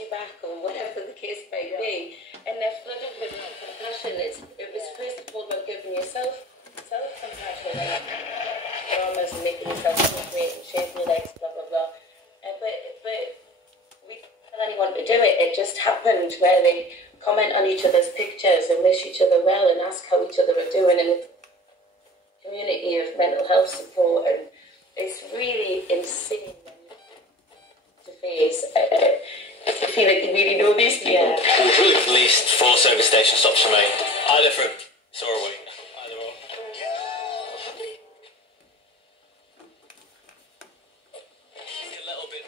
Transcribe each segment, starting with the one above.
you back or whatever the case may be, and they're flooded with compassion. It was first of all about giving yourself self-compassion and dramas and making yourself great and shaving your legs, blah blah blah. But we didn't tell anyone to do it. It just happened where they comment on each other's pictures and wish each other well and ask how each other are doing, and it's a community of mental health support, and it's really insane to face. I feel like you really know these people. Yeah. We've at least 4 service station stops for me. Either from Sorway, either or. A little bit.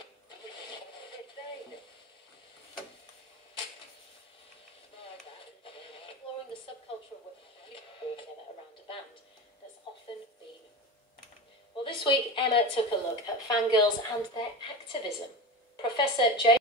Exploring the subculture of women together around a band. There's often been. Well, this week Emma took a look at fangirls and their activism. Professor J.